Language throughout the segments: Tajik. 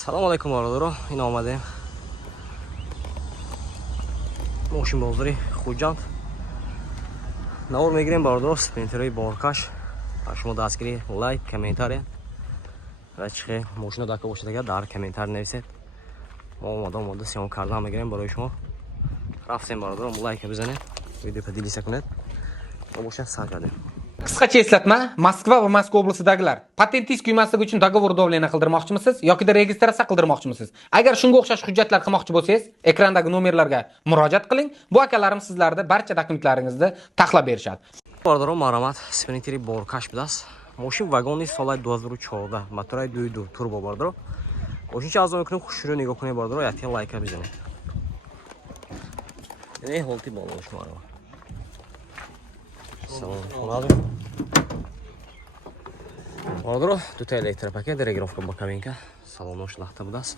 Assalomu alaykum baradalar. Ina omadem. Moshin bozori Xo'jand. Navor megirem baradalar, sprinterای بارکش. شما دستگیری لایک، کامنتاری. و چه ماشین داکو باشید اگر در کامنتار نویسید. ما اومدم سیام کردم میگیریم برای شما. رفتیم baradalar, لایک بزنید. Video podelish qilib. Boshqa sargadim. Qisqacha eslatma, Moskva va Moskva oblasidagilar patentingiz kuymasligi uchun dogovor davleni qildirmoqchimisiz yoki registratsiya qildirmoqchimisiz? Agar shunga o'xshash hujjatlar qilmoqchi bo'lsangiz, ekrandagi nomerlarga murojaat qiling. Bu akalarim sizlarga barcha dokumentlaringizni taxlab berishadi. Baradalar, marhamat, Sprinteri Borkash bidas. Moshin vagoni solat 2014, motoray 2.2 turbo baradalar. Qo'shimcha arzon kunib xushro nigah kunib baradalar, yatga like bizanib. Ne holti bo'lish marhamat. Salon xonadi. Baradalar, duta elektropaket, regrovka bokavinka, salon shlahta budas.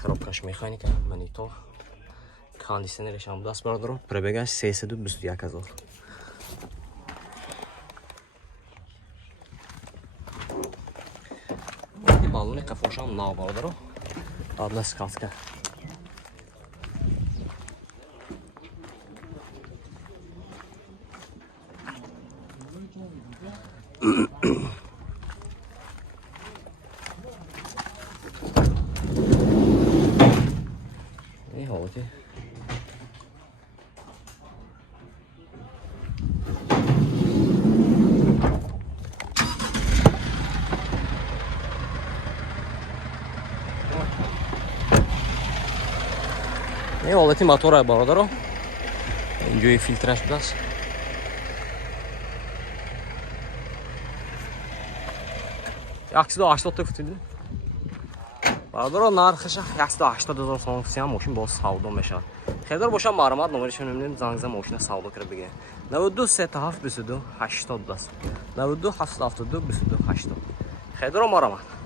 Коробкаш механика, монитор, кондиционер шам будаст бародаро, пробегаш 321 000. И баллони қафошам нав бародаро. Одна сказка. این حالتی موتور برادر اینجوری فیلترش بس یکصد و 80 فتیدی برادر نرخش 180,000 سوم فسی هم ماشین باز سودا میشه خیلی باشم مرمت نمرشون میدیم زنگ ماشین سودا کرد بگیریم 92 37 22 80 دست 92 772 22 80 خیلی مرمت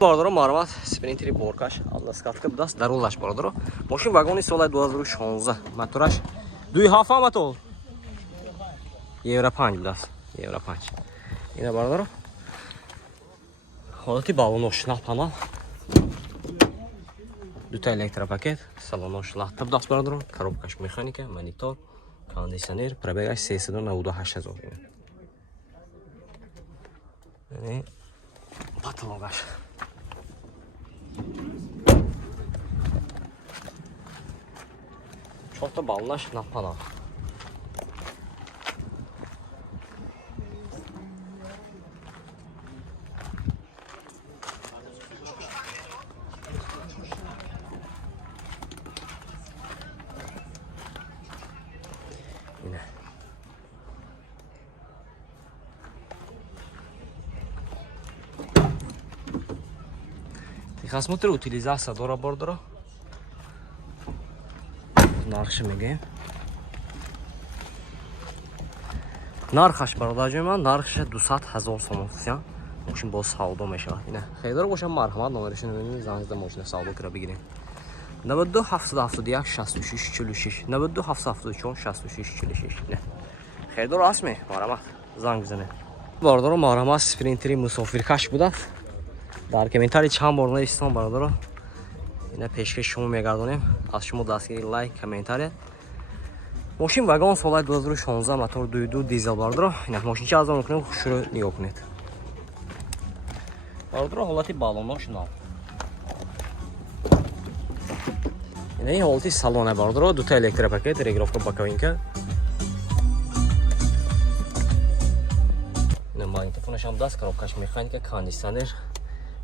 baradalar, marhamat, Sprinteri Borkash, Allaskatka budas, darulash baradalar. Moshin vagoni solat 2016, motorash 2.7 motor. Euro 5 budas, Euro 5. Ina baradalar. Holati balon shnap panel. Duta elektropaket, salon shlahta budas baradalar, коробкаш mexanika, monitor, kondisioner, pробегач 398 000. Yani patologash. Çok da balnaş napana. Yine. Техосмотр утилизация дора бордора. Нархш میگیم нархаш برادر من نرخش 200,000 سوم فسیان ماشین باز سودا میشه اینه خیلی داره باشم مرحمت نمرشون ببینید زنگ ماشین سودا کرده بگیریم 92 771 66 46 92 774 66 46 نه خیلی داره اسمی مرحمت زنگ بزنه برادر مرحمت سپرینتری مسافرکش بوده در کامنتاری چند بار نوشتم برادر اینا پیشکش شما میگردونیم از شما دستگیری لایک کامنتاری ماشین وگان سال 2016 موتور 2.2 دیزل برادر اینا ماشین چه ارزان کنیم خوش رو نگاه کنید برادر حالتی بالوناش نه این حالتی سالن برادر دو تا الکتروپاکت رگرافکا باکاوینکا اینا ماگنیتوفونش هم دست коробкаш механика кондиционер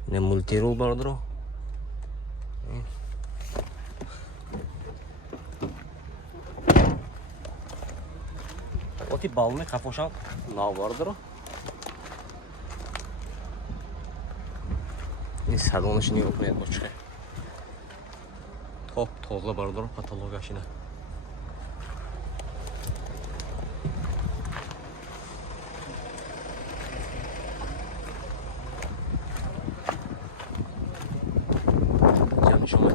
اینا مولتی رول برادر Оти балны қафошам нав бардаро. Ин салонаш нигоҳ кунед бочиқе. Топ тоза бардаро патологаш ина. Ҷамъи шумо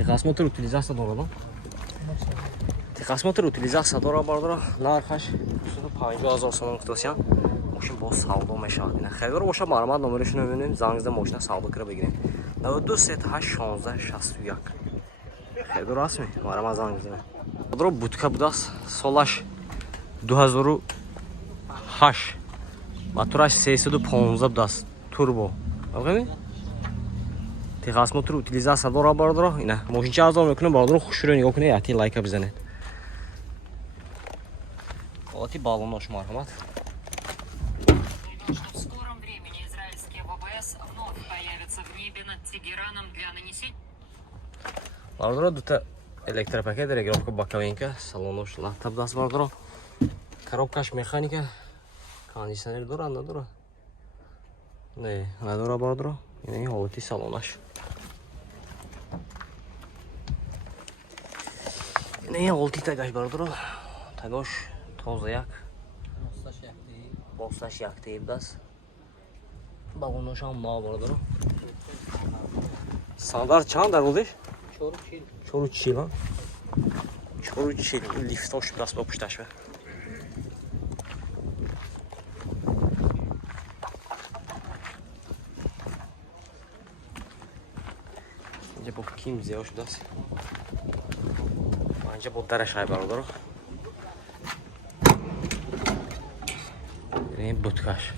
Техосмотр утилизация дорад. Техосмотр утилизация дора бардора. Нархаш 50000 сомон гуфтасиян. Мошин боз савдо мешавад. Ина хайдор боша маромад номерашон мебинем, зангзда мошина савдо кира бигирем. 92381661. Хайдор асми маромад зангзда. Бардора будка будас солаш 2008. Мотураш 315 будас турбо. Бабгами? Техосмотр утилизация дора бардора. Ина мошинча азом мекунем бардора хушро нигоҳ кунед, яти лайка бизанед. Вот и баллонош мархамат. В скором времени израильские ВВС вновь появятся в небе над Тегераном для нанесения. Бардора дута электропакет регировка боковенька, салонош лаптап даст бардора. Коробкаш механика. Кондиционер дора, надора. Не, надора бардора. Ина ҳолати салонаш. Ина ҳолати тагаш бардора. Тагаш тоза як. Босташ як тейб даст. Балонош ҳам нав бардора. Стандарт чанд дар будеш? 440. 440 лифтош даст ба пушташ ба. Инҷа бо ким зиё шудааст. Инҷа бо дараш ҳай бародаро. Ин будкаш.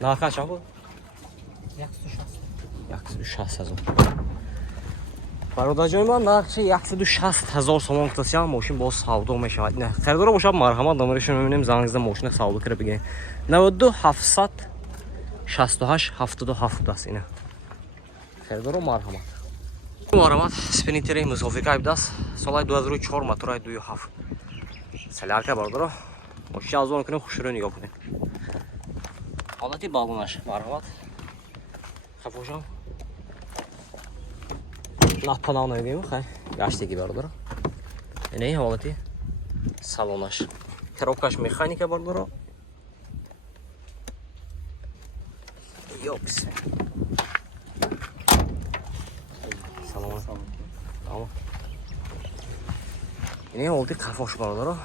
Нархаш чанд буд? 160,000. Бародарҷои ман нархи 160,000 сомон гуфтасиян, мошин боз савдо мешавад. Ина харидора бошад марҳамат номерашон мебинем, зангзда мошина савдо кира бигирем. 92 768 77 даст ина. Харидора марҳамат. Марҳамат спринтери мусофикай даст. Солаи 2004 мотораи 27. Солярка бардора. Мошин азон кунем, хушро нигоҳ кунем. Ҳолати баллонаш марҳамат. Хафошам. Напанав намегӯем, хай гаштаги бардора. Ина ҳолати салонаш. Коробкаш механика бардора. Ёкс. Салон. Тамом. Ина ҳолати хафош бардора.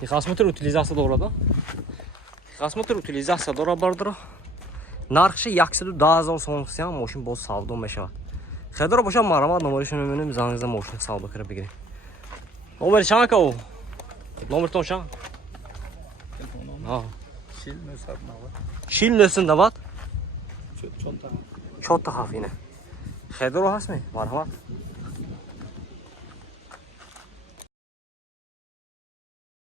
Техосмотр утилизация дора да? Техосмотр утилизация дора бардора. Нархи 110,000 сомон гуфтасиян, мошин боз савдо мешавад. Харидора бошад маромад номерашон мебинем, зангзда мошина савдо кира бигирем. Номер чанд ка? Номертон чанд? 40,990. 4 ина. Харидора ҳастми? Марҳамат.